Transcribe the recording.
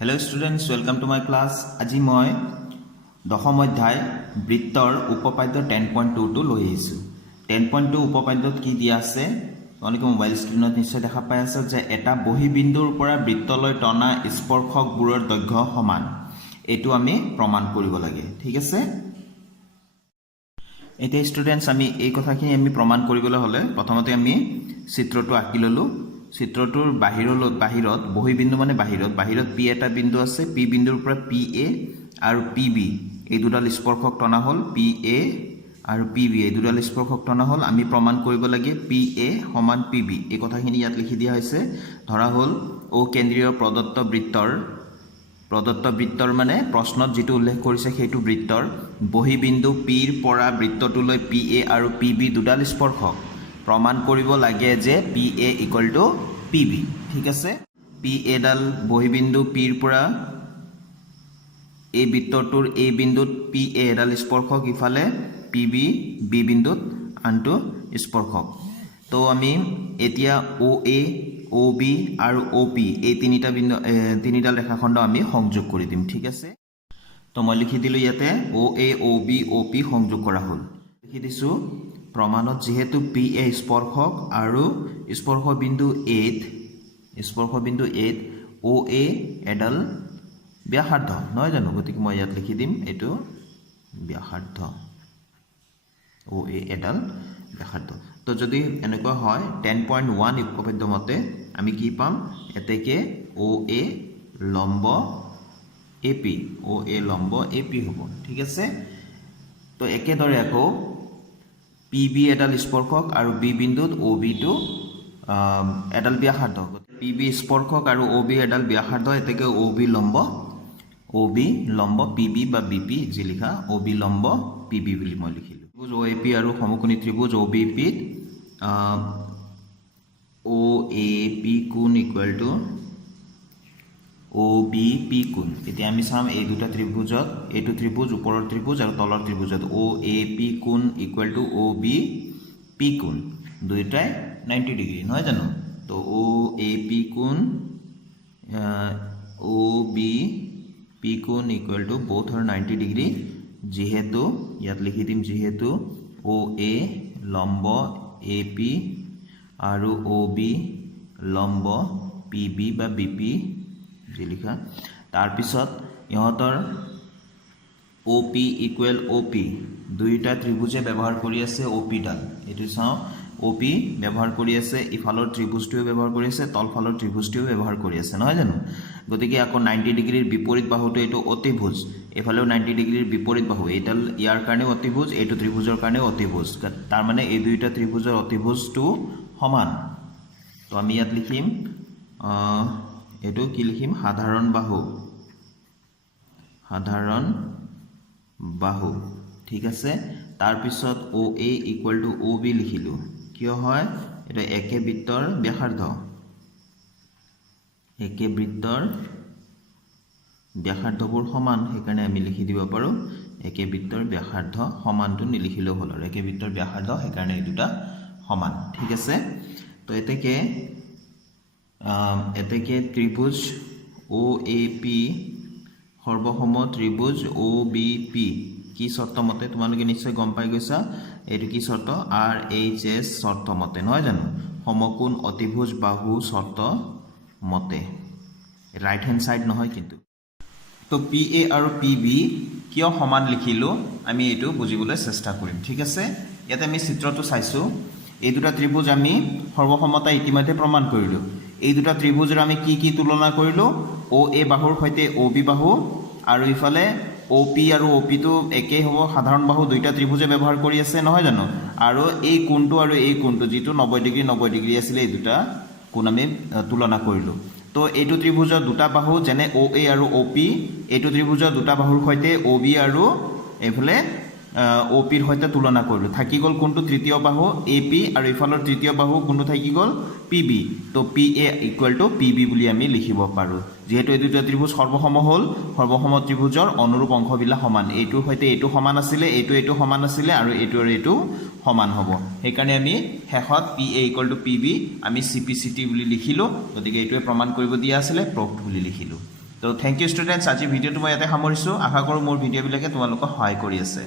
Hello students, welcome to my class. আজি মই দশম অধ্যায় বৃত্তৰ উপপাদ্য 10.2 লৈ আহিছোঁ 10.2 উপপাদ্যত কি দিয়া আছে তোমালোকে মোবাইল স্ক্ৰীনত নিশ্চয় দেখা পাই আছা যে এটা বহিবিন্দুৰ পৰা বৃত্তলৈ টনা স্পৰ্শকবোৰৰ দৈৰ্ঘ্য সমান এটো আমি প্ৰমাণ কৰিব লাগে ঠিক আছে এতিয়া স্টুডেন্টস আমি এই কথাখিনি আমি প্ৰমাণ কৰিবলৈ হলে প্ৰথমতে আমি চিত্ৰটো আঁকি ললো চিত্ৰটোৰ বাহিৰত বহিবিন্দু মানে বাহিৰত পি এটা বিন্দু আছে পি বিন্দুৰ পৰা পি এ আৰু পি বি এই দুডাল স্পৰ্শক টনা হল পি এ আৰু পি বি এই দুডাল স্পৰ্শক টনা হল আমি প্ৰমাণ কৰিব লাগে পি এ সমান পি বি এই কথাখিনি ইয়াত লিখি দিয়া হৈছে ধৰা হল ও কেন্দ্ৰীয় প্ৰদত্ত বৃত্তৰ মানে প্ৰশ্নত যেটো উল্লেখ কৰিছে সেইটো বৃত্তৰ বহিবিন্দু পি ৰ পৰা বৃত্তটোলৈ পি এ আৰু পি বি দুডাল স্পৰ্শক প্ৰমাণ কৰিব লাগে যে P A equal to P B ঠিক আছে পি এ ডাল বহিবিন্দু পি ৰ পৰা এই বৃত্তটোৰ এই বিন্দুত পি এ ডাল স্পৰ্শক ইফালে পি বি বি বিন্দুত আনটো স্পৰ্শক তো আমি এতিয়া ও এ ও বি আৰু ও পি এই তিনিটা ৰেখাখণ্ড আমি সংযোগ কৰি দিম ঠিক আছে তো মই লিখি দিলো ইয়াতে ও এ ও বি ও পি সংযোগ কৰা হল লিখি দিছো প্ৰমাণত যেহেতু পি এ স্পৰ্শক আৰু স্পৰ্শ বিন্দু 8 ও এ এডাল ব্যাসাৰ্ধ নহয় জানো গতিকে মই ইয়াত লিখি দিম এটো ব্যাসাৰ্ধ ও এ এডাল ব্যাসাৰ্ধ তো যদি এনেকুৱা হয় 10.1 উপপাদ্য মতে আমি কি পাম এতেকে ও এ লম্ব এপি হ'ব ঠিক আছে তো একেদৰে আকৌ পি বি এডাল স্পৰ্শক আৰু বি বিন্দুত ও বি টো এডাল ব্যাসাৰ্ধ পি বি স্পৰ্শক আৰু ও বি এডাল ব্যাসাৰ্ধ এতেকে ও বি লম্ব পি বি বা বি পি যি লিখা ও বি লম্ব পি বি বুলি মই লিখিলো ত্ৰিভুজ ও এ পি আৰু সমকোণী ত্ৰিভুজ O B P O A P কোণ equal to O B P কোণ এতিয়া আমি চাম এই দুটা ত্ৰিভুজত এইটো ত্ৰিভুজ ওপৰৰ ত্ৰিভুজ আৰু তলৰ ত্ৰিভুজত ও এ পি কোণ equal to O B P কোণ দুইটাই 90 ডিগ্ৰী নহয় জানো তো ও এ পি কোণ ও বি পি কোণ equal two both are 90 degree যেহেতু ইয়াত লিখি দিম যেহেতু ও এ লম্ব এ পি আৰু ও বি লম্ব পি বি বা বি পি যি লিখা তাৰ পিছত ইহঁতৰ O P equal O P দুইটা ত্ৰিভুজে ব্যৱহাৰ কৰি আছে ও পি ডাল এটো চাও ও পি ব্যৱহাৰ কৰি আছে ইফালৰ ত্ৰিভুজটোও ব্যৱহাৰ কৰি আছে তলফালৰ ত্ৰিভুজটোও ব্যৱহাৰ কৰি আছে নহয় জানো গতিকে আকৌ 90 ডিগ্ৰীৰ বিপৰীত বাহুটো এটো অতিভুজ এফালেও 90 ডিগ্ৰীৰ বিপৰীত বাহু এডাল ইয়াৰ কাৰণে অতিভুজ এটো ত্ৰিভুজৰ কাৰণে অতিভুজ তাৰ মানে এই দুইটা ত্ৰিভুজৰ অতিভুজটো সমান তো আমি ইয়াত লিখিম এটো কি লিখিম সাধাৰণ বাহু ঠিক আছে তাৰ পিছত ও এ ইকুৱেল টু ও বি লিখিলো কিয় হয় এটা একে বৃত্তৰ ব্যাসাৰ্ধবোৰ সমান সেইকাৰণে আমি লিখি দিব পাৰো একে বৃত্তৰ ব্যাসাৰ্ধ সমানটো নিলিখিলেও হল আৰু একে বৃত্তৰ ব্যাসাৰ্ধ সেইকাৰণে এই দুটা সমান ঠিক আছে তো এতেকে ত্ৰিভুজ ও এ পি সৰ্বসম ত্ৰিভুজ ও বি পি কি শর্ত মতে তোমালোকে নিশ্চয় গম পাই গৈছা এটো কি শর্ত আর এইচ এস শর্ত মতে নহয় জানো সমকোণ অতিভুজ বাহু শর্ত মতে রাইট হ্যান্ড সাইড নহয় কিন্তু তো পি এ আৰু পি বি কিয় সমান লিখিলো আমি এটো বুজিবলৈ চেষ্টা কৰিম ঠিক আছে ইয়াতে আমি চিত্ৰটো চাইছো এই দুটা ত্ৰিভুজ আমি সৰ্বসমতা ইতিমধ্যে প্ৰমাণ কৰিলো এই দুটা ত্ৰিভুজৰ আমি কি তুলনা কৰিলো ও এ বাহুৰ সৈতে ও বি বাহু আৰু ইফালে ও পি আৰু ও পি তো একে হ'ব সাধাৰণ বাহু দুইটা ত্ৰিভুজে ব্যৱহাৰ কৰি আছে নহয় জানো আৰু এই কোণটো আৰু এই কোণটো যেটো 90 ডিগ্ৰী আছিল এই দুটা কোণ আমি তুলনা কৰিলো তো এইটো ত্ৰিভুজৰ দুটা বাহু যেনে ও এ আৰু ও পি এইটো ত্ৰিভুজৰ দুটা বাহুৰ সৈতে ও বি আৰু এফালে ও পিৰ সৈতে তুলনা কৰিলো থাকি গল কোণটো তৃতীয় বাহু এ পি আৰু ইফালৰ তৃতীয় বাহু কোণটো থাকি গল পি বি তো P A equal to P B বুলি আমি লিখিব পাৰো যেহেতু এই দুটা ত্ৰিভুজ সৰ্বসম হল সৰ্বসম ত্ৰিভুজৰ অনুৰূপ অংশবিলাক সমান এইটোৰ সৈতে এইটো সমান আছিল এইটো সমান আছিল আৰু এইটো সমান হ'ব সেইকাৰণে আমি হেখত P A equal to P B আমি সিপিসিটি বুলি লিখিলো গতিকে এইটোৱে প্ৰমাণ কৰিব দিয়া আছিল প্ৰুফড বুলি লিখিলো তো তো থ্যাংক ইউ ষ্টুডেণ্টছ আজি ভিডিঅ'টো মই ইয়াতে সামৰিছোঁ আশা কৰোঁ মোৰ ভিডিঅ'বিলাকে তোমালোকক সহায় কৰি আছে